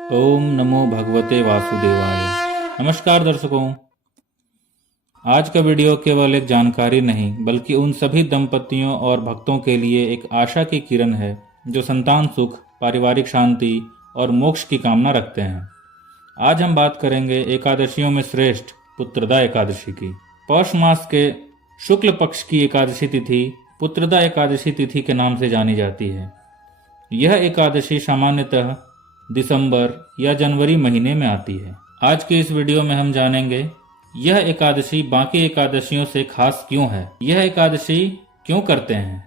ओम नमो भगवते वासुदेवाय। नमस्कार दर्शकों, आज का वीडियो केवल एक जानकारी नहीं बल्कि उन सभी दंपतियों और भक्तों के लिए एक आशा की किरण है जो संतान सुख, पारिवारिक शांति और मोक्ष की कामना रखते हैं। आज हम बात करेंगे एकादशियों में श्रेष्ठ पुत्रदा एकादशी की। पौष मास के शुक्ल पक्ष की एकादशी तिथि पुत्रदा एकादशी तिथि के नाम से जानी जाती है। यह एकादशी सामान्यतः दिसंबर या जनवरी महीने में आती है। आज के इस वीडियो में हम जानेंगे यह एकादशी बाकी एकादशियों से खास क्यों है, यह एकादशी क्यों करते हैं,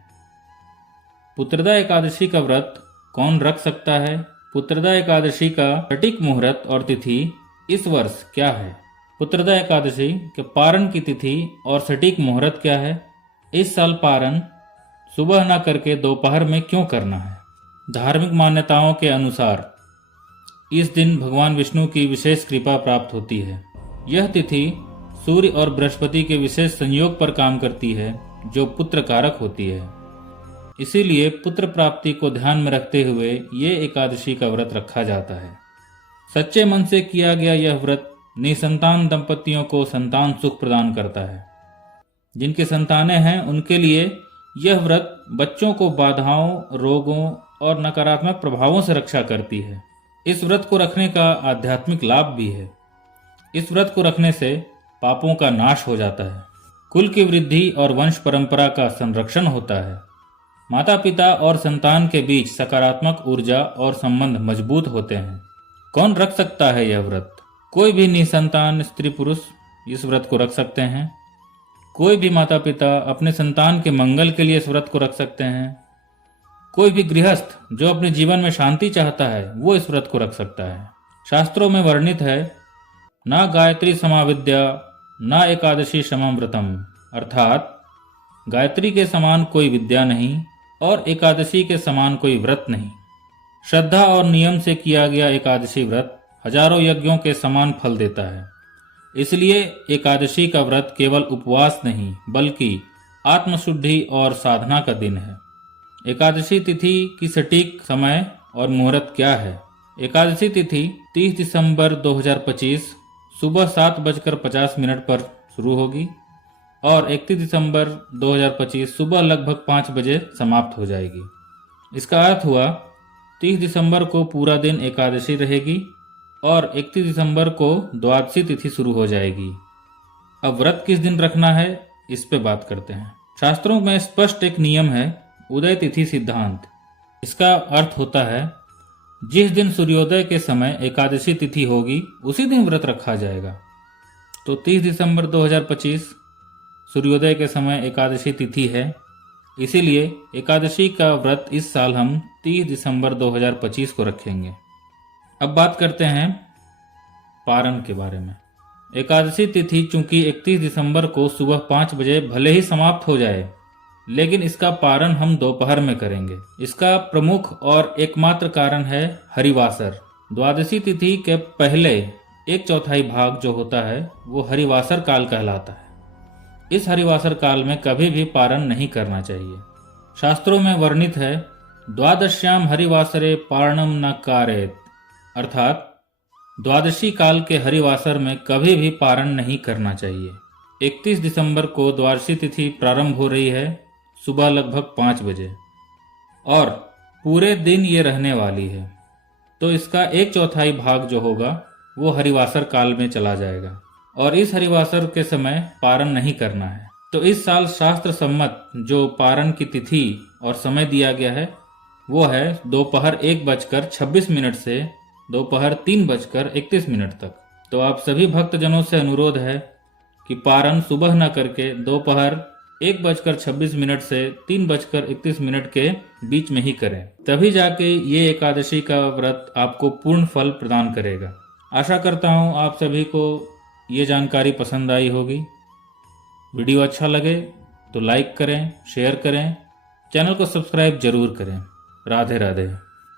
पुत्रदा एकादशी का व्रत कौन रख सकता है, पुत्रदा एकादशी का सटीक मुहूर्त और तिथि इस वर्ष क्या है, पुत्रदा एकादशी के पारण की तिथि और सटीक मुहूर्त क्या है, इस साल पारण सुबह न करके दोपहर में क्यों करना है। धार्मिक मान्यताओं के अनुसार इस दिन भगवान विष्णु की विशेष कृपा प्राप्त होती है। यह तिथि सूर्य और बृहस्पति के विशेष संयोग पर काम करती है जो पुत्र कारक होती है। इसीलिए पुत्र प्राप्ति को ध्यान में रखते हुए ये एकादशी का व्रत रखा जाता है। सच्चे मन से किया गया यह व्रत निसंतान दंपतियों को संतान सुख प्रदान करता है। जिनकी संतानें हैं उनके लिए यह व्रत बच्चों को बाधाओं, रोगों और नकारात्मक प्रभावों से रक्षा करती है। इस व्रत को रखने का आध्यात्मिक लाभ भी है। इस व्रत को रखने से पापों का नाश हो जाता है, कुल की वृद्धि और वंश परंपरा का संरक्षण होता है, माता पिता और संतान के बीच सकारात्मक ऊर्जा और संबंध मजबूत होते हैं। कौन रख सकता है यह व्रत? कोई भी निसंतान स्त्री पुरुष इस व्रत को रख सकते हैं। कोई भी माता पिता अपने संतान के मंगल के लिए इस व्रत को रख सकते हैं। कोई भी गृहस्थ जो अपने जीवन में शांति चाहता है वो इस व्रत को रख सकता है। शास्त्रों में वर्णित है, न गायत्री समाविद्या न एकादशी समम व्रतम, अर्थात गायत्री के समान कोई विद्या नहीं और एकादशी के समान कोई व्रत नहीं। श्रद्धा और नियम से किया गया एकादशी व्रत हजारों यज्ञों के समान फल देता है। इसलिए एकादशी का व्रत केवल उपवास नहीं बल्कि आत्मशुद्धि और साधना का दिन है। एकादशी तिथि की सटीक समय और मुहूर्त क्या है? एकादशी तिथि 30 दिसंबर 2025 सुबह 7:50 पर शुरू होगी और 31 दिसंबर 2025 सुबह लगभग 5 बजे समाप्त हो जाएगी। इसका अर्थ हुआ 30 दिसंबर को पूरा दिन एकादशी रहेगी और 31 दिसंबर को द्वादशी तिथि शुरू हो जाएगी। अब व्रत किस दिन रखना है इस पे बात करते हैं। शास्त्रों में स्पष्ट एक नियम है, उदय तिथि सिद्धांत। इसका अर्थ होता है जिस दिन सूर्योदय के समय एकादशी तिथि होगी उसी दिन व्रत रखा जाएगा। तो 30 दिसंबर 2025 सूर्योदय के समय एकादशी तिथि है, इसीलिए एकादशी का व्रत इस साल हम 30 दिसंबर 2025 को रखेंगे। अब बात करते हैं पारण के बारे में। एकादशी तिथि चूंकि 31 दिसंबर को सुबह 5 बजे भले ही समाप्त हो जाए, लेकिन इसका पारण हम दोपहर में करेंगे। इसका प्रमुख और एकमात्र कारण है हरिवासर। द्वादशी तिथि के पहले 1/4 भाग जो होता है वो हरिवासर काल कहलाता है। इस हरिवासर काल में कभी भी पारण नहीं करना चाहिए। शास्त्रों में वर्णित है, द्वादश्याम हरिवासरे पारणम न कारेत, अर्थात द्वादशी काल के हरिवासर में कभी भी पारण नहीं करना चाहिए। 31 दिसंबर को द्वादशी तिथि प्रारंभ हो रही है सुबह लगभग 5 बजे और पूरे दिन ये रहने वाली है, तो इसका 1/4 भाग जो होगा वो हरिवासर काल में चला जाएगा और इस हरिवासर के समय पारण नहीं करना है। तो इस साल शास्त्र सम्मत जो पारण की तिथि और समय दिया गया है वो है दोपहर 1:26 से दोपहर 3:31 तक। तो आप सभी भक्तजनों से अनुरोध है कि पारण सुबह न करके दोपहर 1:26 से 3:31 के बीच में ही करें, तभी जाके ये एकादशी का व्रत आपको पूर्ण फल प्रदान करेगा। आशा करता हूँ आप सभी को ये जानकारी पसंद आई होगी। वीडियो अच्छा लगे तो लाइक करें, शेयर करें, चैनल को सब्सक्राइब जरूर करें। राधे राधे।